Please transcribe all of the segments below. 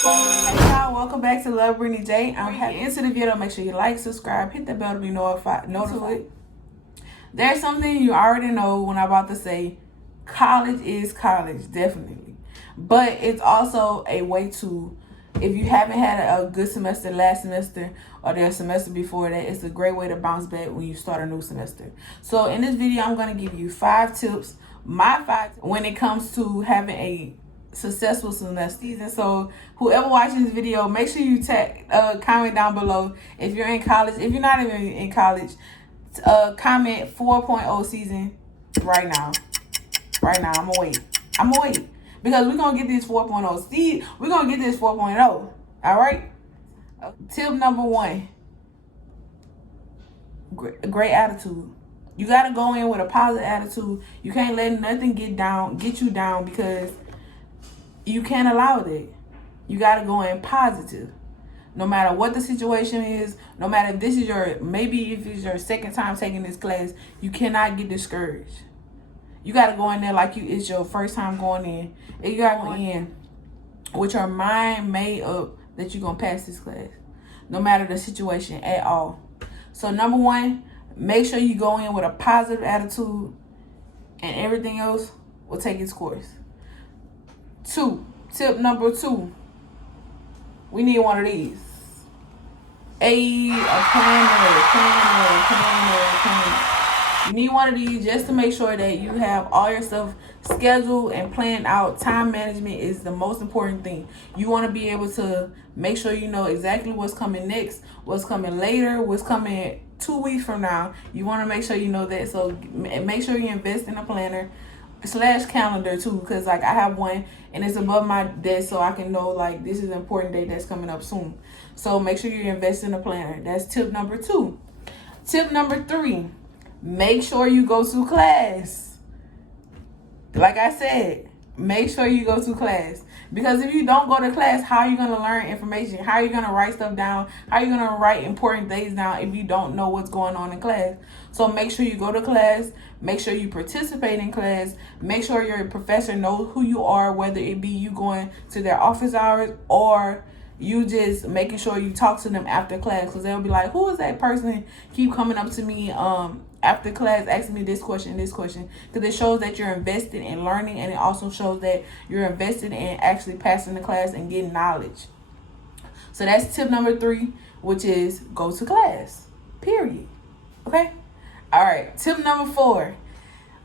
Hey y'all, welcome back to Lovebrittnyj. Into the video, make sure you like, subscribe, hit the bell to be notified. There's something you already know when I'm about to say. College is college, definitely. But it's also a way to, if you haven't had a good semester last semester or the semester before that, it's a great way to bounce back when you start a new semester. So in this video, I'm going to give you 5 tips, my 5 when it comes to having a successful semester. So whoever watching this video, make sure you comment down below if you're in college. If you're not even in college, comment 4.0 season right now. I'm gonna wait because we're gonna get this 4.0. See, we're gonna get this 4.0. All right. Tip number 1: great attitude. You gotta go in with a positive attitude. You can't let nothing get you down, because you can't allow that. You gotta go in positive. No matter what the situation is, no matter if this is maybe if it's your second time taking this class, you cannot get discouraged. You gotta go in there like it's your first time going in. And you gotta go in with your mind made up that you're gonna pass this class, no matter the situation at all. So number 1, make sure you go in with a positive attitude, and everything else will take its course. Tip number 2, we need one of these. A planner. You need one of these just to make sure that you have all your stuff scheduled and planned out. Time management is the most important thing. You want to be able to make sure you know exactly what's coming next, what's coming later, what's coming 2 weeks from now. You want to make sure you know that. So make sure you invest in a planner / calendar too, because like I have one and it's above my desk, so I can know like this is an important date that's coming up soon. So make sure you invest in a planner. That's tip number 2. Tip number 3: make sure you go to class. Like I said, make sure you go to class, because if you don't go to class, how are you going to learn information? How are you going to write stuff down? How are you going to write important days down if you don't know what's going on in class? So make sure you go to class. Make sure you participate in class. Make sure your professor knows who you are, whether it be you going to their office hours or you just making sure you talk to them after class, because they'll be like, who is that person keep coming up to me after class asking me this question, because it shows that you're invested in learning, and it also shows that you're invested in actually passing the class and getting knowledge. So that's tip number 3, which is go to class, period. Okay. All right. Tip number 4,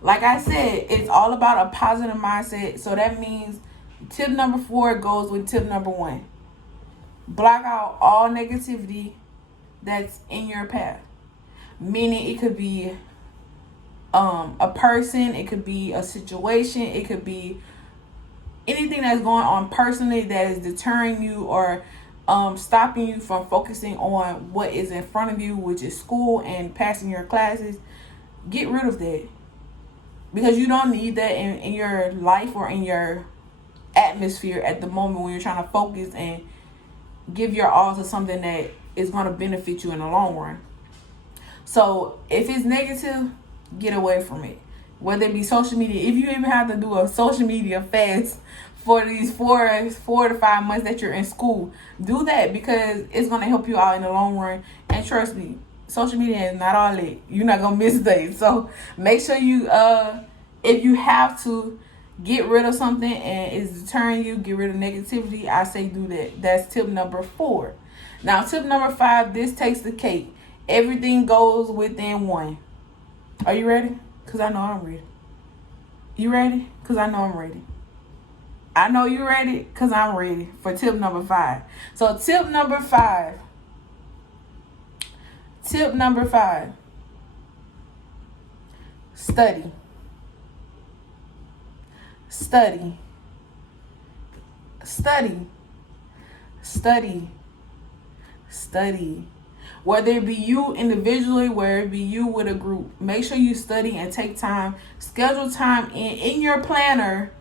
like I said, it's all about a positive mindset. So that means tip number 4 goes with tip number 1. Block out all negativity that's in your path. Meaning it could be a person, it could be a situation, it could be anything that's going on personally that is deterring you or stopping you from focusing on what is in front of you, which is school and passing your classes. Get rid of that, because you don't need that in your life or in your atmosphere at the moment when you're trying to focus and give your all to something that is going to benefit you in the long run. So if it's negative, get away from it. Whether it be social media, if you even have to do a social media fast for these 4 to 5 months that you're in school, do that, because it's going to help you out in the long run. And trust me, social media is not all it. You're not going to miss days. So make sure you, if you have to get rid of something and it's deterring you, get rid of negativity, I say do that. That's tip number 4. Now, tip number 5, this takes the cake. Everything goes within 1. Are you ready? Because I know I'm ready. You ready? Because I know I'm ready. I know you're ready because I'm ready for tip number 5. So tip number 5. Study. Whether it be you individually, whether it be you with a group, make sure you study and take time. Schedule time in your planner.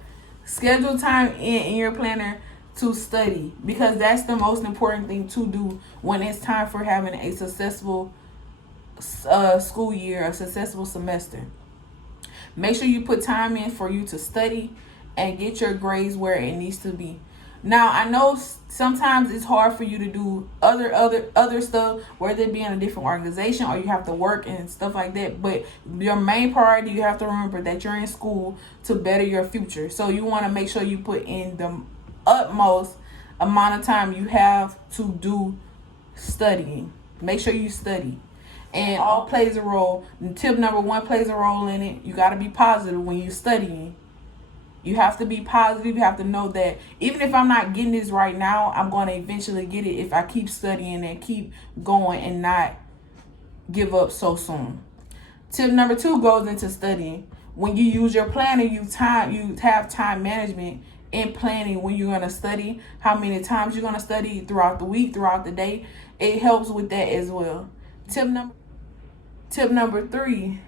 Schedule time in your planner to study, because that's the most important thing to do when it's time for having a successful school year, a successful semester. Make sure you put time in for you to study and get your grades where it needs to be. Now, I know sometimes it's hard for you to do other stuff, whether it be in a different organization or you have to work and stuff like that. But your main priority, you have to remember that you're in school to better your future. So you want to make sure you put in the utmost amount of time you have to do studying. Make sure you study. And all plays a role. Tip number 1 plays a role in it. You got to be positive when you're studying. You have to be positive. You have to know that even if I'm not getting this right now, I'm going to eventually get it if I keep studying and keep going and not give up so soon. Tip number 2 goes into studying. When you use your planner, you have time management in planning when you're going to study, how many times you're going to study throughout the week, throughout the day. It helps with that as well. Tip number 3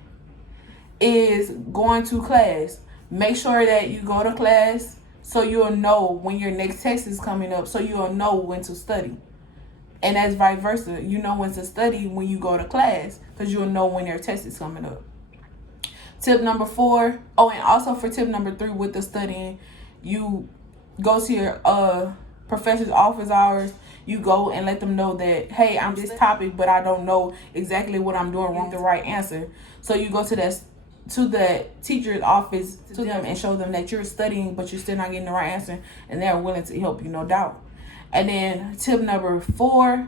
is going to class. Make sure that you go to class so you'll know when your next test is coming up, so you'll know when to study. And that's vice versa. You know when to study when you go to class because you'll know when your test is coming up. Tip number 4. Oh, and also for tip number 3 with the studying, you go to your professor's office hours. You go and let them know that, hey, I'm this topic, but I don't know exactly what I'm doing wrong, the right answer. So you go to the teacher's office to them and show them that you're studying, but you're still not getting the right answer, and they're willing to help you, no doubt. And then tip number 4,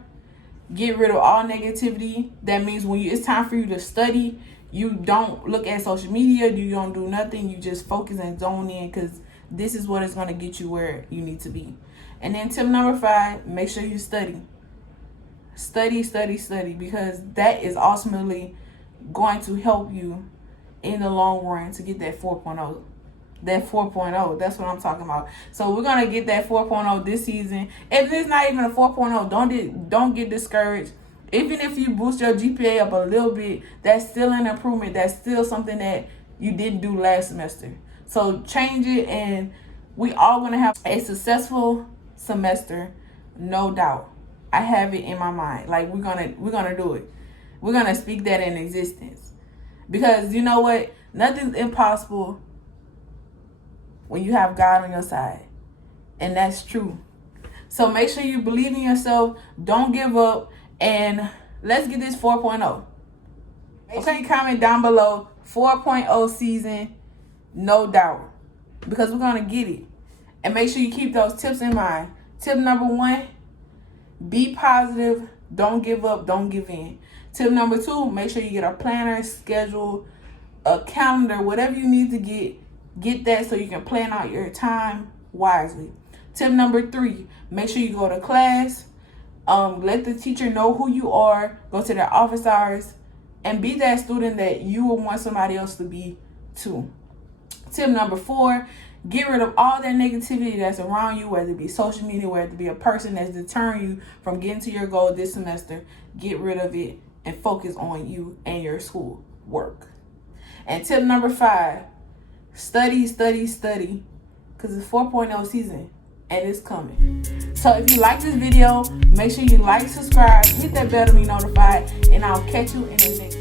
get rid of all negativity. That means when it's time for you to study, you don't look at social media, you don't do nothing, you just focus and zone in, because this is what is going to get you where you need to be. And then tip number 5, make sure you study. Study, because that is ultimately going to help you in the long run to get that 4.0. That 4.0, that's what I'm talking about. So we're going to get that 4.0 this season. If it's not even a 4.0, don't get discouraged. Even if you boost your GPA up a little bit, that's still an improvement. That's still something that you didn't do last semester. So change it, and we all going to have a successful semester, no doubt. I have it in my mind. Like we're gonna do it. We're gonna speak that in existence. Because you know what? Nothing's impossible when you have God on your side. And that's true. So make sure you believe in yourself. Don't give up. And let's get this 4.0. Okay, comment down below 4.0 season, no doubt. Because we're going to get it. And make sure you keep those tips in mind. Tip number 1, be positive. Don't give up. Don't give in. Tip number 2, make sure you get a planner, schedule, a calendar, whatever you need to get that so you can plan out your time wisely. Tip number 3, make sure you go to class. Let the teacher know who you are. Go to their office hours and be that student that you would want somebody else to be too. Tip number 4, get rid of all that negativity that's around you, whether it be social media, whether it be a person that's deterring you from getting to your goal this semester. Get rid of it and focus on you and your school work. And tip number 5, study, because it's 4.0 season and it's coming. So if you like this video, make sure you like, subscribe, hit that bell to be notified, and I'll catch you in the next